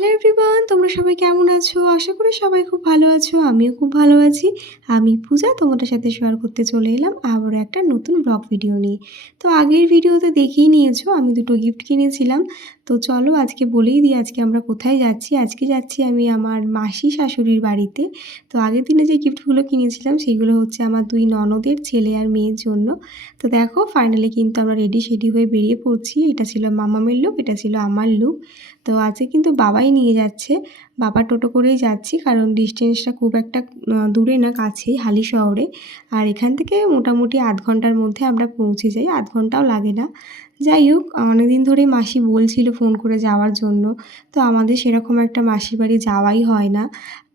Hello everyone তোমরা সবাই কেমন আছো? আশা করি সবাই খুব ভালো আছো, আমিও খুব ভালো আছি। আমি পূজা, তোমাদের সাথে শেয়ার করতে চলে এলাম আবারও একটা নতুন ব্লগ ভিডিও নিয়ে। তো আগের ভিডিওতে দেখেই নিয়েছো, আমি দুটো গিফট কিনেছিলাম। তো চলো আজকে বলেই দিই আজকে আমরা কোথায় যাচ্ছি। আজকে যাচ্ছি আমি আমার মাসি শাশুড়ির বাড়িতে। তো আগের দিনে যে গিফটগুলো কিনেছিলাম সেগুলো হচ্ছে আমার দুই ননদের ছেলে আর মেয়ের জন্য। তো দেখো ফাইনালি কিন্তু আমরা রেডি সেডি হয়ে বেরিয়ে পড়ছি। এটা ছিল মামামের লুক এটা ছিল আমার লুক তো আজকে কিন্তু বাবাই নিয়ে যাচ্ছে। বাবা টোটো করেই যাচ্ছি, কারণ ডিস্টেন্সটা খুব একটা দূরে না, কাছেই, হালি শহরে। আর এখান থেকে মোটামুটি আধ ঘণ্টার মধ্যে আমরা পৌঁছে যাই, আধ ঘন্টাও লাগে না। যাই হোক, অনেকদিন ধরে মাসি বলছিল ফোন করে যাওয়ার জন্য, তো আমাদের সেরকম একটা মাসির বাড়ি যাওয়াই হয় না।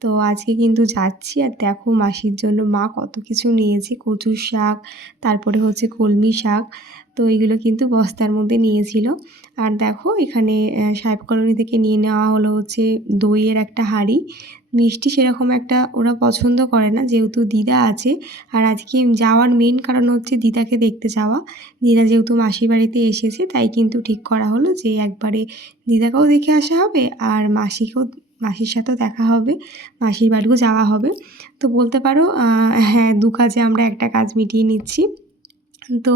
তো আজকে কিন্তু যাচ্ছি আর দেখো মাসির জন্য মা কত কিছু নিয়েছে, কচুর শাক, তারপরে হচ্ছে কলমি শাক, তো এইগুলো কিন্তু বস্তার মধ্যে নিয়েছিল। আর দেখো এখানে সাহেব কলোনি থেকে নিয়ে নেওয়া হলো হচ্ছে দইয়ের একটা হাঁড়ি। মিষ্টি সেরকম একটা ওরা পছন্দ করে না, যেহেতু দিদা আছে। আর আজকে যাওয়ার মেন কারণ হচ্ছে দিদাকে দেখতে যাওয়া। দিদা যেহেতু মাসির বাড়িতে এসেছে, তাই কিন্তু ঠিক করা হলো যে একবারে দিদাকেও দেখে আসা হবে আর মাসিকেও মাসির সাথেও দেখা হবে, মাসির বাড়িও যাওয়া হবে। তো বলতে পারো হ্যাঁ দু কাজে আমরা একটা কাজ মিটিয়ে নিচ্ছি। তো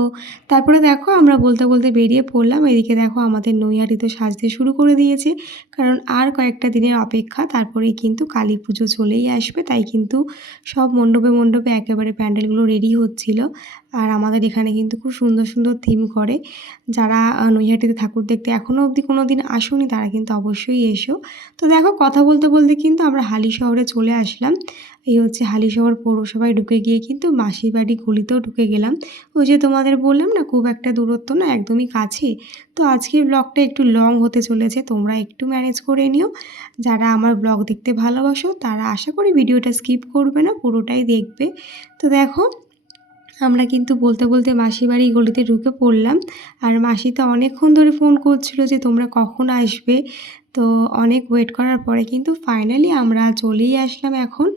তারপরে দেখো আমরা বলতে বলতে বেরিয়ে পড়লাম। এদিকে দেখো আমাদের নৈহারি তো সাজতে শুরু করে দিয়েছে। কারণ আর কয়েকটা দিনের অপেক্ষা, তারপরেই কিন্তু কালী পুজো চলেই আসবে। তাই কিন্তু সব মণ্ডপে মণ্ডপে একেবারে প্যান্ডেলগুলো রেডি হচ্ছিল। আর আমাদের এখানে কিন্তু খুব সুন্দর সুন্দর থিম করে যারা নৈহাটিতে ঠাকুর দেখতে এখনও অবধি কোনো দিন আসুনি, তারা কিন্তু অবশ্যই এসো। তো দেখো, কথা বলতে বলতে কিন্তু আমরা হালি শহরে চলে আসলাম। এই হচ্ছে হালি শহর পৌরসভায় ঢুকে গিয়ে কিন্তু মাসির বাড়ি গলিতেও ঢুকে গেলাম। ওই যে তোমাদের বললাম না, খুব একটা দূরত্ব না, একদমই কাছে। তো আজকের ব্লগটা একটু লং হতে চলেছে, তোমরা একটু ম্যানেজ করে নিও। যারা আমার ব্লগ দেখতে ভালোবাসো, তারা আশা করি ভিডিওটা স্কিপ করবে না, পুরোটাই দেখবে। তো দেখো আমরা কিন্তু বলতে বলতে মাসি বাড়ি গলিতে ঢুকে পড়লাম। আর মাসি তো অনেকক্ষণ ধরে ফোন করছিল যে তোমরা কখন আসবে? তো অনেক ওয়েট করার পরে কিন্তু ফাইনালি আমরা চলেই আসলাম এখন।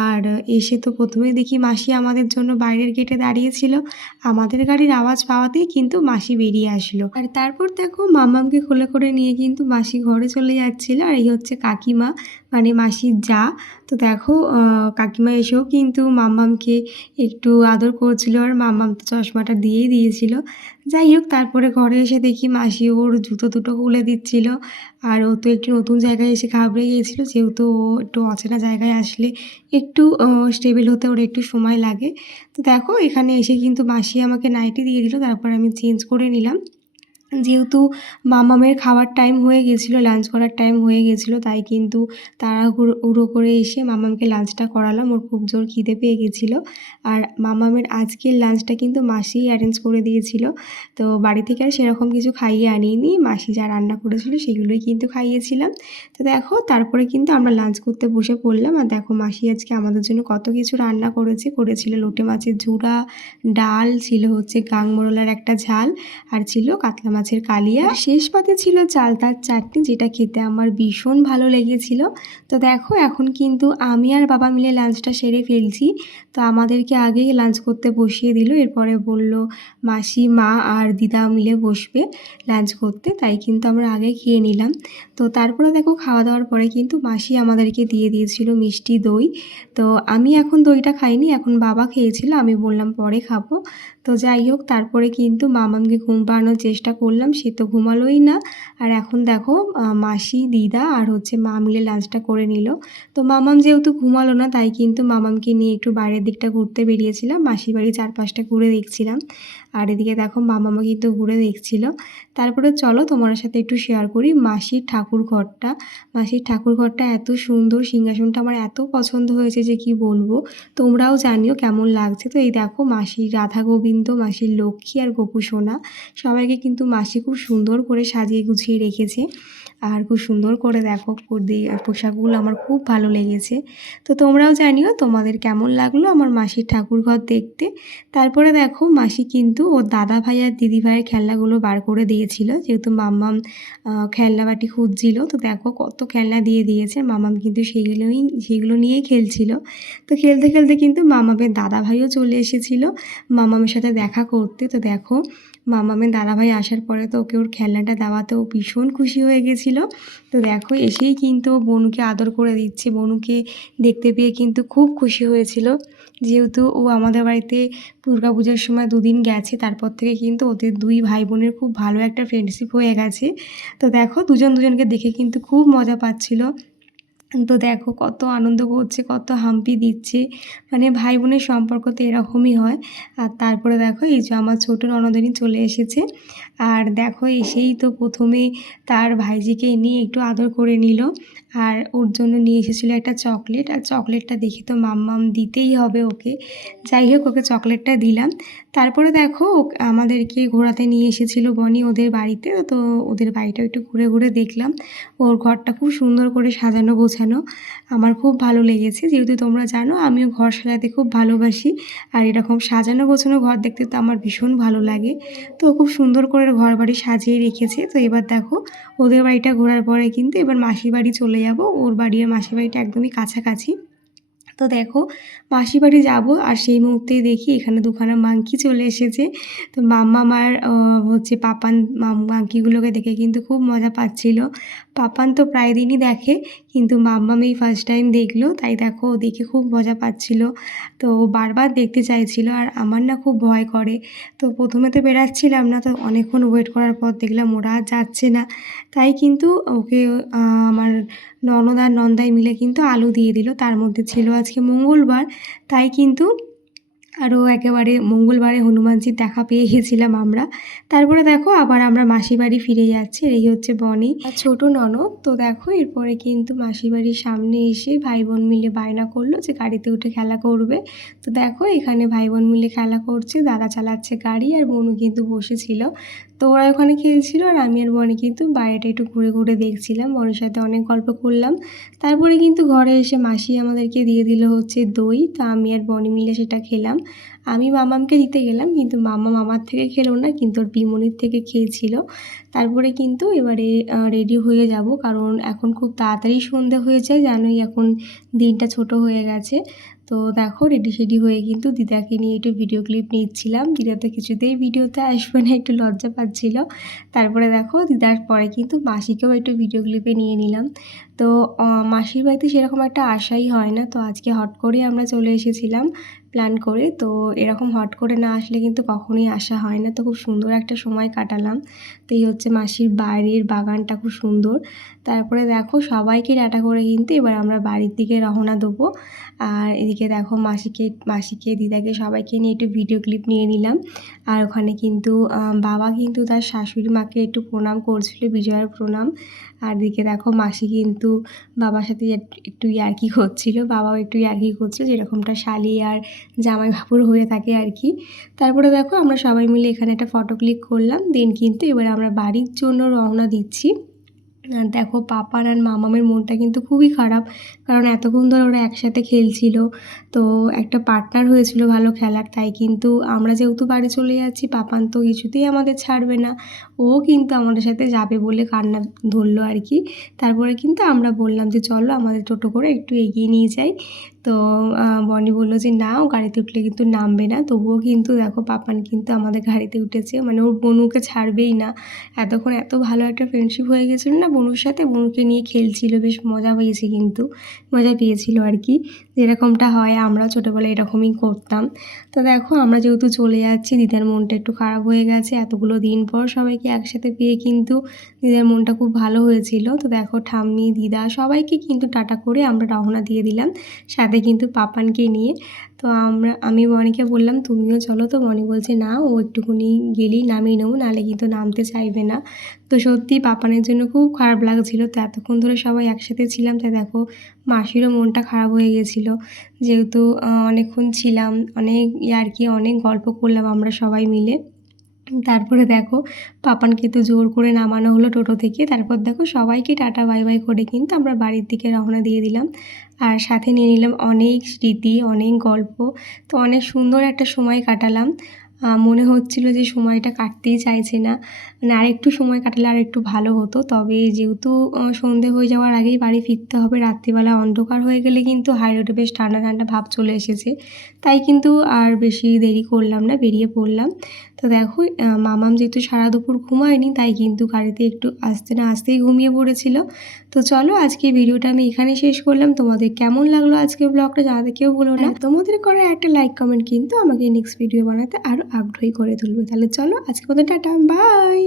আর এসে তো প্রথমেই দেখি মাসি আমাদের জন্য বাইরের গেটে দাঁড়িয়েছিল। আমাদের গাড়ির আওয়াজ পাওয়াতেই কিন্তু মাসি বেরিয়ে আসলো। আর তারপর দেখো মামামকে কোলে করে নিয়ে কিন্তু মাসি ঘরে চলে যাচ্ছিল। আর এই হচ্ছে কাকিমা মানে মাসির যা। তো দেখো কাকিমা এসেও কিন্তু মামামকে একটু আদর করছিল। আর মামাম তো চশমাটা দিয়েই দিয়েছিল। যাই হোক, তারপরে ঘরে এসে দেখি মাসি ওর জুতো দুটো খুলে দিচ্ছিল। আর ও তো একটু নতুন জায়গায় এসে ঘাবড়ে গিয়েছিল, যেহেতু ও একটু অচেনা জায়গায় আসলে একটু স্টেবল হতে ওর একটু সময় লাগে। তো দেখো, এখানে এসে কিন্তু মাসি আমাকে নাইটি দিয়ে দিল, তারপর আমি চেঞ্জ করে নিলাম। যেহেতু মামামের খাওয়ার টাইম হয়ে গেছিল লাঞ্চ করার টাইম হয়ে গেছিল, তাই কিন্তু তাড়াহুড়ো করে এসে মামামকে লাঞ্চটা করালাম। ওর খুব জোর খিদে পেয়ে গেছিল। আর মামামের আজকের লাঞ্চটা কিন্তু মাসিই অ্যারেঞ্জ করে দিয়েছিল। তো বাড়ি থেকে আর সেরকম কিছু খাইয়ে আনিনি। মাসি যা রান্না করেছিল সেগুলোই কিন্তু খাইয়েছিলাম। তো দেখো, তারপরে কিন্তু আমরা লাঞ্চ করতে বসে পড়লাম। আর দেখো, মাসি আজকে আমাদের জন্য কত কিছু রান্না করেছে। করেছিল লোটে মাছের ঝুড়া, ডাল, ছিল হচ্ছে গাংমরলার একটা ঝাল, আর ছিল কাতলা মাছ মাছের কালিয়া। শেষ পাতে ছিল চালতার চাটনি, যেটা খেতে আমার ভীষণ ভালো লেগেছিল। তো দেখো, এখন কিন্তু আমি আর বাবা মিলে লাঞ্চটা সেরে ফেলছি। তো আমাদেরকে আগেই লাঞ্চ করতে বসিয়ে দিল। এরপরে বলল, মাসি, মা আর দিদা মিলে বসবে লাঞ্চ করতে। তাই কিন্তু আমরা আগে খেয়ে নিলাম। তো তারপরে দেখো খাওয়া দাওয়ার পরে কিন্তু মাসি আমাদেরকে দিয়ে দিয়েছিল মিষ্টি দই। তো আমি এখন দইটা খাইনি, এখন বাবা খেয়েছিল, আমি বললাম পরে খাব। তো যাই হোক, তারপরে কিন্তু মামামকে ঘুম পাড়ানোর চেষ্টা করলাম, সে তো ঘুমালোই না। আর এখন দেখো মাসি, দিদা আর হচ্ছে মা মিলে লাঞ্চটা করে নিল। তো মামাম যেহেতু ঘুমালো না, তাই কিন্তু মামামকে নিয়ে একটু বাইরের দিকটা ঘুরতে বেরিয়েছিলাম। মাসি বাড়ি চারপাশটা ঘুরে দেখছিলাম। আর এদিকে দেখো মামামা কিন্তু ঘুরে দেখছিল। তারপরে চলো, তোমার সাথে একটু শেয়ার করি মাসির ঠাকুর ঘরটা। মাসির ঠাকুর ঘরটা এত সুন্দর, সিংহাসনটা আমার এত পছন্দ হয়েছে যে কি বলব। তোমরাও জানিও কেমন লাগছে। তো এই দেখো, মাসির রাধা গোবিন্দ মাসির লক্ষ্মী আর গোপু সোনা সবাইকে কিন্তু মাসি খুব সুন্দর করে সাজিয়ে গুছিয়ে রেখেছে। আর খুব সুন্দর করে দেখো পোশাকগুলো আমার খুব ভালো লেগেছে। তো তোমরাও জানিও তোমাদের কেমন লাগল আমার মাসির ঠাকুর ঘর দেখতে। তারপরে দেখো মাসি কিন্তু ওর দাদা ভাই আর দিদি ভাইয়ের খেলনাগুলো বার করে দিয়েছিল। যেহেতু মাম্মাম খেলনা বাটি খুঁজছিল, তো দেখো কত খেলনা দিয়ে দিয়েছে। মামাম কিন্তু সেইগুলোই সেগুলো নিয়েই খেলছিল। তো খেলতে খেলতে কিন্তু মামামের দাদা ভাইও চলে এসেছিল। মামামের সাথে দেখা করতে, তো দেখো মামামের দাদাভাই আসার পরে তো ওকে ওর খেলনাটা দেওয়াতেও ভীষণ খুশি হয়ে গেছিল। তো দেখো এসেই কিন্তু বনুকে আদর করে দিচ্ছে। বনুকে দেখতে পেয়ে কিন্তু খুব খুশি হয়েছিল। যেহেতু ও আমাদের বাড়িতে দুর্গা পুজোর সময় দুদিন গেছে, তারপর থেকে কিন্তু ওদের দুই ভাই বোনের খুব ভালো একটা ফ্রেন্ডশিপ হয়ে গেছে। তো দেখো দুজন দুজনকে দেখে কিন্তু খুব মজা পাচ্ছিল। তো দেখো কত আনন্দ করছে, কত হাম্পি দিচ্ছে। মানে ভাই বোনের সম্পর্ক তো এরকমই হয়। আর তারপরে দেখো এই যে আমার ছোটো ননদিনী চলে এসেছে। আর দেখো এসেই তো প্রথমে তার ভাইজিকে নিয়ে একটু আদর করে নিল। আর ওর জন্য নিয়ে এসেছিল একটা চকলেট। আর চকলেটটা দেখে তো মাম্মাম দিতেই হবে ওকে। যাই হোক, ওকে চকলেটটা দিলাম। তারপরে দেখো আমাদেরকে ঘোরাতে নিয়ে এসেছিল বনি ওদের বাড়িতে। তো ওদের বাড়িটা একটু ঘুরে ঘুরে দেখলাম। ওর ঘরটা খুব সুন্দর করে সাজানো গোছানো আমার খুব ভালো লেগেছে। যেহেতু তোমরা জানো, আমিও ঘর সাজাতে খুব ভালোবাসি। আর এরকম সাজানো গোছানো ঘর দেখতে তো আমার ভীষণ ভালো লাগে। তো খুব সুন্দর করে ঘর বাড়ি সাজিয়ে রেখেছে। তো এবার দেখো, ওদের বাড়িটা ঘোরার পরে কিন্তু এবার মাসির বাড়ি চলে যাব। ওর বাড়ি আর মাসির বাড়িটা একদমই কাছাকাছি। তো দেখো মাসির বাড়ি যাব আর সেই মুহূর্তেই দেখি এখানে দুখানা মাংকি চলে এসেছে। তো মাম্মা আমার হচ্ছে পাপান মাংকিগুলোকে দেখে কিন্তু খুব মজা পাচ্ছিল। পাপান তো প্রায় দিনই দেখে, কিন্তু মাম্মাম এই ফার্স্ট টাইম দেখল, তাই দেখো ও দেখে খুব মজা পাচ্ছিল। তো বারবার দেখতে চাইছিল আর আমার না খুব ভয় করে। তো প্রথমে তো বেরাচ্ছিলাম না, তো অনেকক্ষণ ওয়েট করার পর দেখলাম ওরা আর যাচ্ছে না। তাই কিন্তু ওকে আমার ননদ আর নন্দাই মিলে কিন্তু আলু দিয়ে দিল। তার মধ্যে ছিল আজকে মঙ্গলবার, তাই কিন্তু আরও একেবারে মঙ্গলবারে হনুমানজির দেখা পেয়ে গেছিলাম আমরা। তারপরে দেখো আবার আমরা মাসি বাড়ি ফিরে যাচ্ছি এই হচ্ছে বনি আর ছোট ননদ। তো দেখো এরপরে কিন্তু মাসি বাড়ির সামনে এসে ভাই বোন মিলে বায়না করল যে গাড়িতে উঠে খেলা করবে। তো দেখো এখানে ভাই বোন মিলে খেলা করছে, দাদা চালাচ্ছে গাড়ি আর বোনও কিন্তু বসেছিল। তো ওরা ওখানে খেলছিল আর আমি আর বনি কিন্তু বাইরেটা একটু ঘুরে ঘুরে দেখছিলাম, বনের সাথে অনেক গল্প করলাম। তারপরে কিন্তু ঘরে এসে মাসি আমাদেরকে দিয়ে দিল হচ্ছে দই। তো আমি আর বনি মিলে সেটা খেলাম। আমি মামামকে দিতে গেলাম, কিন্তু মামা মামার থেকে খেলো না, কিন্তু ওর বিমনির থেকে খেয়েছিল। তারপরে কিন্তু এবারে রেডি হয়ে যাব, কারণ এখন খুব তাড়াতাড়ি সন্ধে হয়ে যায়, জানোই এখন দিনটা ছোট হয়ে গেছে। তো দেখো রেডি সেডি হয়ে কিন্তু দিদাকে নিয়ে একটু ভিডিও ক্লিপ নিচ্ছিলাম। দিদা তো কিছুতেই ভিডিওতে আসবে না, একটু লজ্জা পাচ্ছিল। তারপরে দেখো, দিদার পরে কিন্তু মাসিকেও একটু ভিডিও ক্লিপে নিয়ে নিলাম। তো মাসির বাড়িতে সেরকম একটা আশাই হয় না। তো আজকে হট করে আমরা চলে এসেছিলাম প্ল্যান করে। তো এরকম হট করে না আসলে কিন্তু কখনোই আসা হয় না। তো খুব সুন্দর একটা সময় কাটালাম। তো এই হচ্ছে মাসির বাড়ির বাগানটা খুব সুন্দর। তারপরে দেখো, সবাইকে ডাটা করে কিন্তু এবার আমরা বাড়ির দিকে রওনা দেবো। আর এদিকে দেখো মাসিকে মাসিকে, দিদাকে সবাইকে নিয়ে একটু ভিডিও ক্লিপ নিয়ে নিলাম। আর ওখানে কিন্তু বাবা কিন্তু তার শাশুড়ি মাকে একটু প্রণাম করছিল, বিজয়ার প্রণাম। আর এদিকে দেখো মাসি কিন্তু বাবার সাথে একটু ইয়ার্কি করছিল, বাবাও একটু ইয়ার্কি করছিল, যেরকমটা শালি আর জামাই বাবুর হয়ে থাকে আর কি। তারপরে দেখো আমরা সবাই মিলে এখানে একটা ফটো ক্লিক করলাম দেন কিন্তু এবার আমরা বাড়ির জন্য রওনা দিচ্ছি। দেখো পাপার আর মামামের মনটা কিন্তু খুবই খারাপ, কারণ এতক্ষণ ধরে ওরা একসাথে খেলছিল। তো একটা পার্টনার হয়েছিল ভালো খেলার, তাই কিন্তু আমরা যেহেতু বাড়ি চলে যাচ্ছি, পাপান তো কিছুতেই আমাদের ছাড়বে না। ও কিন্তু আমাদের সাথে যাবে বলে কান্না ধরলো আর কি। তারপরে কিন্তু আমরা বললাম যে, চলো আমাদের টোটো করে একটু এগিয়ে নিয়ে যাই। তো বনি বলল যে না ও গাড়িতে উঠলে কিন্তু নামবে না। তবুও কিন্তু দেখো, পাপান কিন্তু আমাদের গাড়িতে উঠেছে। মানে ওর বনুকে ছাড়বেই না। এতক্ষণ এত ভালো একটা ফ্রেন্ডশিপ হয়ে গেছিল না বনুর সাথে? বনুকে নিয়ে খেলছিল, বেশ মজা পেয়েছে কিন্তু। মজা পেয়েছিল আর কি। যেরকমটা হয় আমরা ছোটোবেলায় এরকমই করতাম। তো দেখো, আমরা যেহেতু চলে যাচ্ছি, দিদার মনটা একটু খারাপ হয়ে গেছে। এতগুলো দিন পর সবাইকে একসাথে পেয়ে কিন্তু দিদার মনটা খুব ভালো হয়েছিল। তো দেখো, ঠাম্মি, দিদা সবাইকে কিন্তু টাটা করে আমরা রওনা দিয়ে দিলাম সাথে কিন্তু পাপানকে নিয়ে। তো আমরা, আমি বনিকে বললাম, তুমিও চলো। তো বনি বলছে, না, ও একটুখানি গেলেই নামিয়ে নেব, নাহলে কিন্তু নামতে চাইবে না। তো সত্যি পাপানের জন্য খুব খারাপ লাগছিল। তো এতক্ষণ ধরে সবাই একসাথে ছিলাম, তাই দেখো মাসিরও মনটা খারাপ হয়ে গেছিল। যেহেতু অনেকক্ষণ ছিলাম, অনেক আর ইয়ার্কি অনেক গল্প করলাম আমরা সবাই মিলে। তারপরে দেখো পাপানকে তো জোর করে নামানো হলো টোটো থেকে। তারপর দেখো সবাইকে টাটা, বাই বাই করে কিন্তু আমরা বাড়ির দিকে রওনা দিয়ে দিলাম। আর সাথে নিয়ে নিলাম অনেক স্মৃতি, অনেক গল্প। তো অনেক সুন্দর একটা সময় কাটালাম। মনে হচ্ছিল যে সময়টা কাটতেই চাইছে না। মানে আরেকটু সময় কাটালে আর একটু ভালো হতো। তবে যেহেতু সন্ধে হয়ে যাওয়ার আগেই বাড়ি ফিরতে হবে, রাত্রিবেলা অন্ধকার হয়ে গেলে কিন্তু হাই রোডে বেশ ঠান্ডা ঠান্ডা ভাব চলে এসেছে। তাই কিন্তু আর বেশি দেরি করলাম না, বেরিয়ে পড়লাম। তো দেখো মামাম যেহেতু সারা দুপুর ঘুমায়নি তাই কিন্তু গাড়িতে একটু আসতে না আসতেই ঘুমিয়ে পড়েছিল। তো চলো আজকে ভিডিওটা আমি এখানে শেষ করলাম। তোমাদের কেমন লাগল আজকে ব্লগটা জানাতে কেউ বলো না। তোমাদের করা একটা লাইক কমেন্ট কিন্তু আমাকে নেক্সট ভিডিও বানাতে আরও আগ্রহী করে তুলবে। তাহলে চলো আজকে মতো টাটা বাই